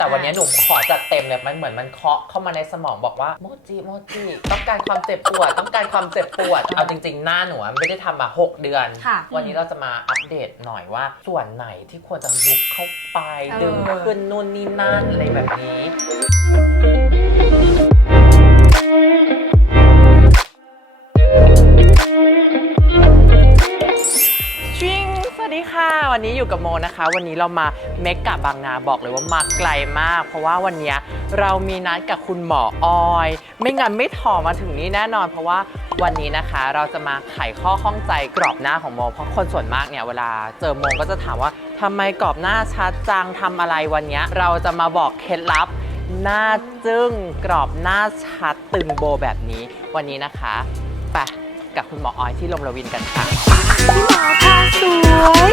แต่วันนี้หนูขอจัดเต็มเลยมันเหมือนมันเคาะเข้ามาในสมองบอกว่าโมจิโมจิต้องการความเจ็บปวด ต้องการความเจ็บปวด เอาจริง ๆ หน้าหนูอะไม่ได้ทำมา 6 เดือน ค่ะวันนี้เราจะมาอัปเดตหน่อยว่า ส่วนไหนที่ควรจะยุบเข้าไปเออดึงขึ้นนู่นนี่นั่นอะไรแบบนี้ชิ วันนี้อยู่กับโมนะคะ วันนี้เรามาเมกะบางนาบอกเลยว่ามาไกลมาก เพราะว่าวันนี้เรามีนัดกับคุณหมอออย ไม่งั้นไม่ถอมาถึงนี่แน่นอน เพราะว่าวันนี้นะคะเราจะมาไขข้อข้องใจกรอบหน้าของโมเพราะคนส่วนมากเนี่ยเวลาเจอโมก็จะถามว่าทำไมกรอบหน้าชัดจังทำอะไรวันนี้เราจะมาบอกเคล็ดลับหน้าจึ้งกรอบหน้าชัดตึงโบแบบนี้ วันนี้นะคะไปกับคุณหมอออยที่ลมระวินกันค่ะ พี่หมอค่ะสวย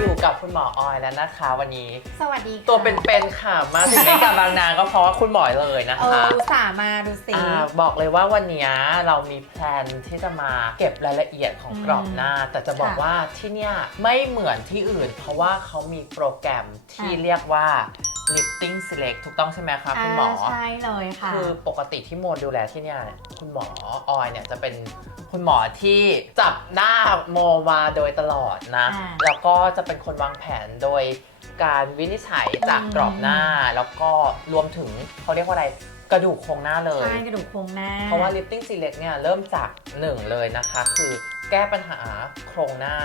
อยู่กับคุณหมอออยแล้วนะคะวันนี้ สวัสดีค่ะตัวเป็นๆค่ะมาถึงในการบางนาก็เพราะว่าคุณหมอเลยนะเอคะออุตส่าห์มาดูสิ อ่าบอกเลยว่าวันนี้เรามีแพลนที่จะมาเก็บรายละเอียดของกรอบหน้า แต่จะบอกค่ะว่าที่เนี่ยไม่เหมือนที่อื่น เพราะว่าเขามีโปรแกรมที่อะเรียกว่า lifting select ถูกต้องใช่ไหมคะคุณหมอาใช่เลยค่ะ คือปกติที่โมดูแลที่เนี่ยคุณหมอออยเนี่ยจะเป็นคุณหมอที่จับหน้าโมมาโดยตลอดนะ อ่า แล้วก็จะเป็นคนวางแผนโดยการวินิจฉัยจากอืมกรอบหน้า แล้วก็รวมถึงเขาเรียกว่าอะไรกระดูกโครงหน้าเลย ใช่กระดูกโครงหน้า เพราะว่า lifting select เนี่ยเริ่มจาก1เลยนะคะ คือ แก้ปัญหาโครงหน้า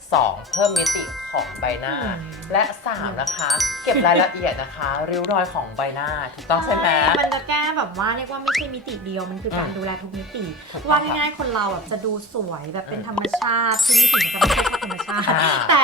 2 เพิ่มมิติของใบหน้าอืมและ 3 นะคะ เก็บรายละเอียดนะคะ ริ้วรอยของใบหน้าถูกต้องใช่ไหม มันจะแก้แบบว่าเรียกว่าไม่ใช่มิติเดียวมันคือการอืมดูแลทุกมิติถูกต้องว่าง่ายๆคนเราแบบจะดูสวยแบบเป็นธรรมชาติที่นี่ถึงจะไม่ใช่แค่ธรรมชาติอ่าแต่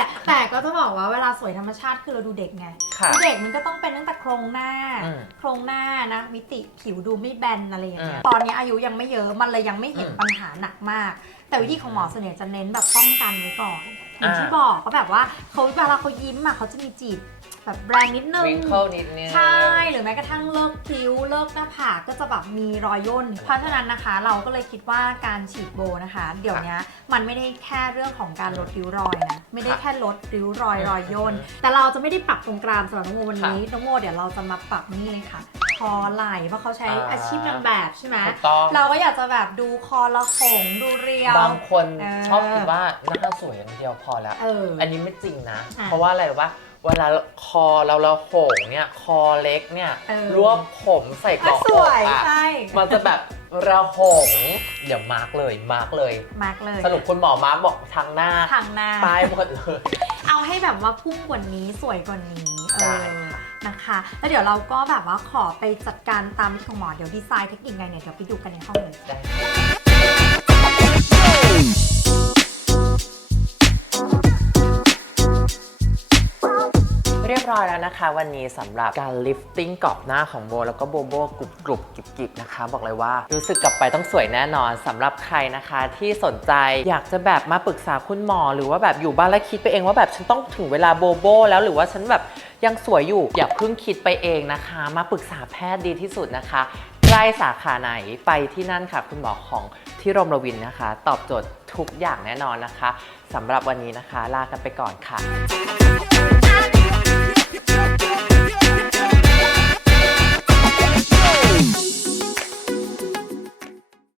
แต่ก็จะบอกว่าเวลาสวยธรรมชาติคือเราดูเด็กไงค่ะดูเด็กมันก็ต้องเป็นตั้งแต่โครงหน้า อืมโครงหน้านะมิติผิวดูไม่แบนอะไรอย่างเงี้ยอืมตอนนี้อายุยังไม่เยอะมันเลยยังไม่เห็นอืมปัญหาหนักมาก แต่วิธีของหมอส่วนใหญ่จะเน้นแบบป้องกันไว้ก่อน อย่างอ่า ที่บอกก็แบบว่าเขาเวลาเขายิ้มอะเขาจะมีจีบแบบแรงนิดนึง วิงเคิลนิดนึง ใช่ หรือแม้กระทั่ง เลิกคิ้วเลิกหน้าผากก็จะแบบมีรอยย่น เพราะฉะนั้นนะคะ เราก็เลยคิดว่าการฉีดโบนะคะ เดี๋ยวนี้มันไม่ได้แค่เรื่องของการลดริ้วรอยนะ ไม่ได้แค่ลดริ้วรอยรอยย่น แต่เราจะไม่ได้ปรับตรงกรามสำหรับน้องโมวันนี้ น้องโมเดี๋ยวเราจะมาปรับนี่เลยค่ะ คอไหล่เพราะเขาใช้อ่าอาชีพนางแบบใช่ไหมถูกต้อง เราก็อยากจะแบบดูคอละหงดูเรียว บางคนเออ ชอบคิดว่าหน้าสวยอย่างเดียวพอแล้ว เอออันนี้ไม่จริงนะ อะเพราะว่าอะไรรู้ปะ เวลาคอเราเราโหงเนี่ยคอเล็กเนี่ยเออ รวบผมใส่กล่อะองสอกวยอะใช่มันจะแบบระหงเดี๋ยวมาร์กเลยมาร์กเลย มากเลยสรุปคุณหมอมาร์กบอกทางหน้าทางหน้า ตายหมดเลย เอาให้แบบว่าพุ่งกว่านี้สวยกว่านี้เอได้อนะคะ แล้วเดี๋ยวเราก็แบบว่าขอไปจัดการตามที่ของหมอเดี๋ยวดีไซน์เทคนิคไงเนี่ยเดี๋ยวไปดูกันในห้องเลย ได้ ร้อยแล้วนะคะ วันนี้สำหรับการลิฟติ้งกรอบหน้าของโบแล้วก็โบโบกรุบกรุบกิบกิบนะคะ บอกเลยว่า รู้สึกกลับไปต้องสวยแน่นอนสำหรับใครนะคะที่สนใจอยากจะแบบมาปรึกษาคุณหมอ หรือว่าแบบอยู่บ้านแล้วคิดไปเองว่าแบบฉันต้องถึงเวลาโบโบแล้วหรือว่าฉันแบบยังสวยอยู่อย่าเพิ่งคิดไปเองนะคะ มาปรึกษาแพทย์ดีที่สุดนะคะใกล้สาขาไหนไปที่นั่นค่ะ คุณหมอของที่โรมรวินนะคะ ตอบโจทย์ทุกอย่างแน่นอนนะคะสำหรับวันนี้นะคะ ลากันไปก่อนค่ะ